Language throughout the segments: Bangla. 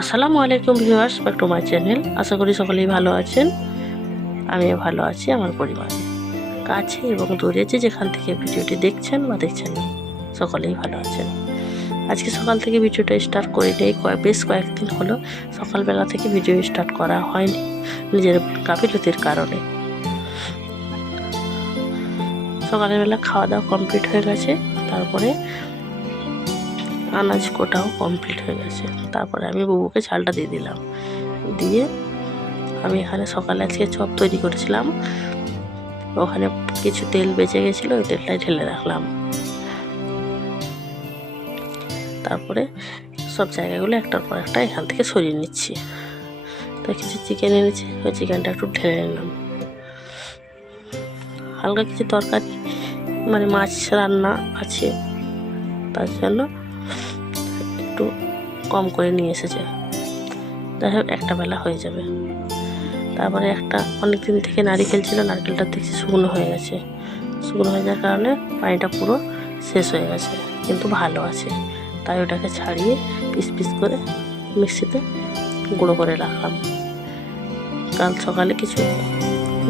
আসসালামু আলাইকুম viewers, back to my channel. আশা করি সকলেই ভালো আছেন। আমিও ভালো আছি, আমার পরিবারে কাছে এবং দূরে যেখান থেকে ভিডিওটি দেখছেন বা দেখছেন না, সকলেই ভালো আছেন। আজকে সকাল থেকে ভিডিওটা স্টার্ট করে নেই। বেশ কয়েকদিন হলো সকালবেলা থেকে ভিডিও স্টার্ট করা হয়নি, নিজের গাফিলতির কারণে। সকালের বেলা খাওয়া দাওয়া কমপ্লিট হয়ে গেছে, তারপরে আনাজ কোটাও কমপ্লিট হয়ে গেছে। তারপরে আমি বুবুকে চালটা দিয়ে দিলাম। দিয়ে আমি এখানে সকালে আজকে চপ তৈরি করেছিলাম, ওখানে কিছু তেল বেঁচে গেছিলো, ওই তেলটাই ঢেলে রাখলাম। তারপরে সব জায়গাগুলো একটার পর একটা এখান থেকে সরিয়ে নিচ্ছি। তো কিছু চিকেন এনেছি, ওই চিকেনটা একটু ঢেলে নিলাম। হালকা কিছু তরকারি মানে মাছ রান্না আছে, তার জন্য একটু কম করে নিয়ে এসেছে। যাই হোক, একটা বেলা হয়ে যাবে। তারপরে অনেক দিন থেকে নারকেল ছিল, নারকেলটা দেখছি শুকনো হয়ে গেছে। শুকনো হয়ে যাওয়ার কারণে পানিটা পুরো শেষ হয়ে গেছে, কিন্তু ভালো আছে। তাই ওটাকে ছাড়িয়ে পিস পিস করে মিক্সিতে গুঁড়ো করে রাখলাম। কাল সকালে কিছু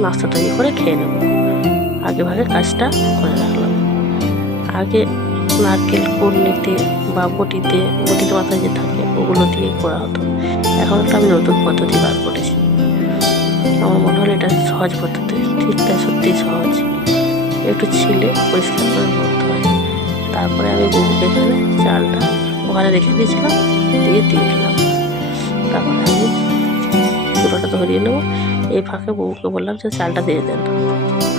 নাস্তা তৈরি করে খেয়ে নেব। আগে ভাগে কাজটা করে রাখলাম। আগে নারকেল কুড়নিতে বা বটিতে মাথায় যে থাকে ওগুলো দিয়ে করা হতো। এখন একটা আমি নতুন পদ্ধতি বার করেছি। আমার মনে হলো এটা সহজ পদ্ধতি। ঠিক তাই, সত্যিই সহজ। একটু ছিলে পরিষ্কার করে করতে হয়। তারপরে আমি বুবুকে এখানে চালটা ওখানে রেখে দিয়েছিলাম, দিয়ে দিলাম। তারপরে আমি চুলোটা ধরিয়ে নেবো। এই ফাঁকে বুবুকে বললাম যে চালটা দিয়ে দেন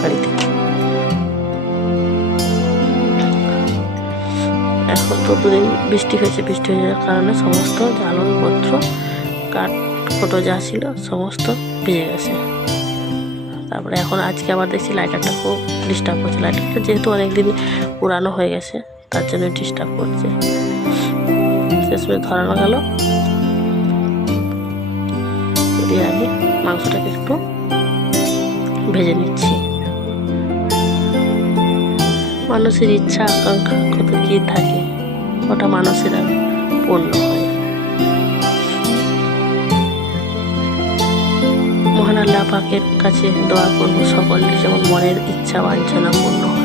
হাঁড়িতে। এখন তো দুদিন বৃষ্টি হয়েছে, বৃষ্টি হয়ে যাওয়ার কারণে সমস্ত জ্বালনপত্র কাঠ ফটো যা ছিল সমস্ত ভিজে গেছে। তারপরে এখন আজকে আবার দেখছি লাইটারটা খুব ডিস্টার্ব করছে। লাইটারটা যেহেতু অনেকদিন পুরানো হয়ে গেছে, তার জন্য ডিস্টার্ব করছে। শেষমেশ ধরানো গেল। দিয়ে আমি মাংসটাকে একটু ভেজে নিচ্ছি। মানুষের ইচ্ছা আকাঙ্ক্ষা কত কী থাকে, ওটা মানুষের আর পূর্ণ হয়। মহান আল্লাহ পাকের কাছে দোয়া করবো সকলের যেমন মনের ইচ্ছা বাঞ্ছনা পূর্ণ হয়।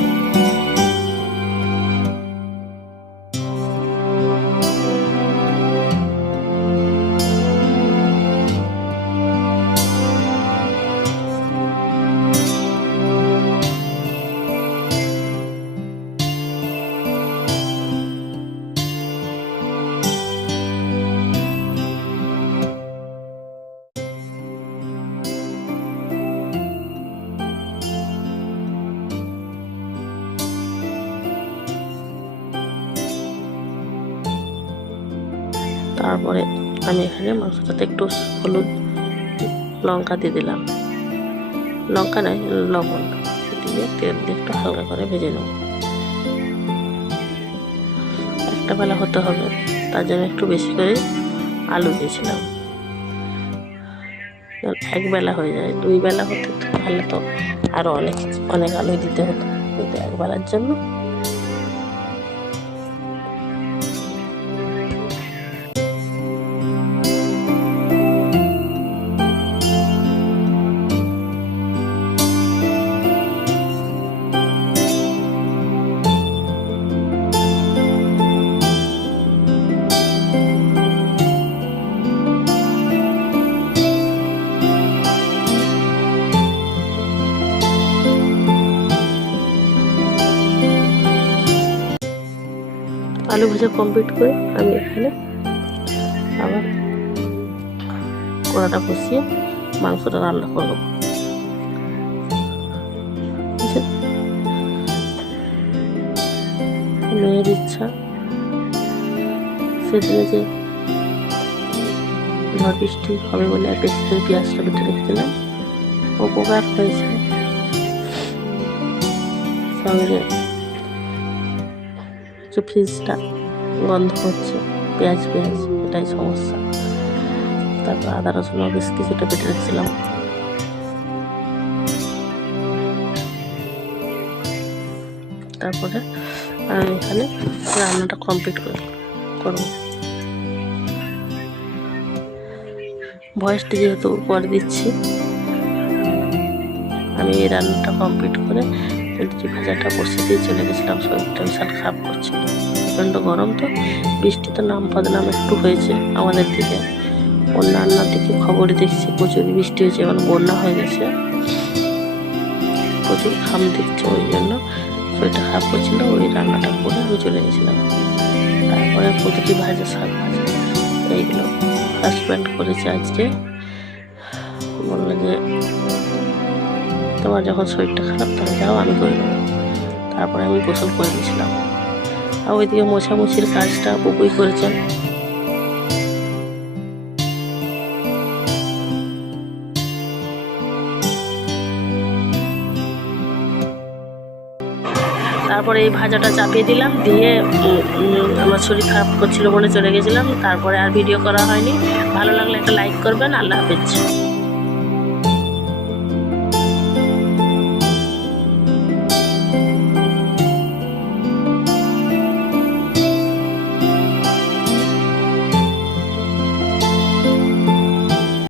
তারপরে আমি এখানে মাংসটাতে একটু হলুদ লঙ্কা দিয়ে দিলাম। লঙ্কা নয়, লবণ দিয়ে তেল দিয়ে একটু হালকা করে ভেজে নেব। একটা বেলা হতে হবে, তার জন্য একটু বেশি করে আলু দিয়েছিলাম। এক বেলা হয়ে যায়, দুই বেলা হতে তাহলে তো আরও অনেক অনেক আলু দিতে হতো, কিন্তু এক বেলার জন্য আলু ভাজা কমপ্লিট করে আমি এখানে আবার কড়াটা বসিয়ে মাংসটা রান্না করব। মেয়ের ইচ্ছা, সেদিনে যে ঝড় বৃষ্টি হবে বলে বেশি করে পেঁয়াজটা বেটে রেখেছিলাম, উপকার হয়েছে। সঙ্গে ফ্রিজটা গন্ধ হচ্ছে, পেঁয়াজ এটাই সমস্যা। তারপর আদা রসুন বেশ কিছুটা বেটে রেখেছিলাম। তারপরে আমি এখানে রান্নাটা কমপ্লিট করব। ভয়েসটা যেহেতু পরে দিচ্ছি, আমি এই রান্নাটা কমপ্লিট করে লুচি ভাজাটা বসে দিয়ে চলে গেছিলাম। শরীরটা বিশাল খারাপ করছিল, প্রচণ্ড গরম, তো বৃষ্টি তো নাম বদনাম একটু হয়েছে আমাদের দিকে। অন্যান্য দিকে খবরে দেখছি প্রচুর বৃষ্টি হয়েছে, এবং বন্যা হয়ে গেছে, প্রচুর ঘাম দিচ্ছে, ওই জন্য শরীরটা খারাপ করছিল। ওই রান্নাটা করে আমি চলে গেছিলাম। তারপরে প্রতিটি ভাজা, শাক ভাজা, এইগুলো হাজব্যান্ড করেছে আজকে। বললো যে তোমার যখন শরীরটা খারাপ তখন যাও, আমি করে নেবো। তারপরে আমি গোসল করে দিয়েছিলাম। আর ওইদিকে মোছামুছির কাজটা বুবুই করেছেন। তারপরে এই ভাজাটা চাপিয়ে দিলাম, দিয়ে আমার শরীর খারাপ করছিল বলে চলে গেছিলাম। তারপরে আর ভিডিও করা হয়নি। ভালো লাগলে একটা লাইক করবেন। আল্লাহ হাফেজ।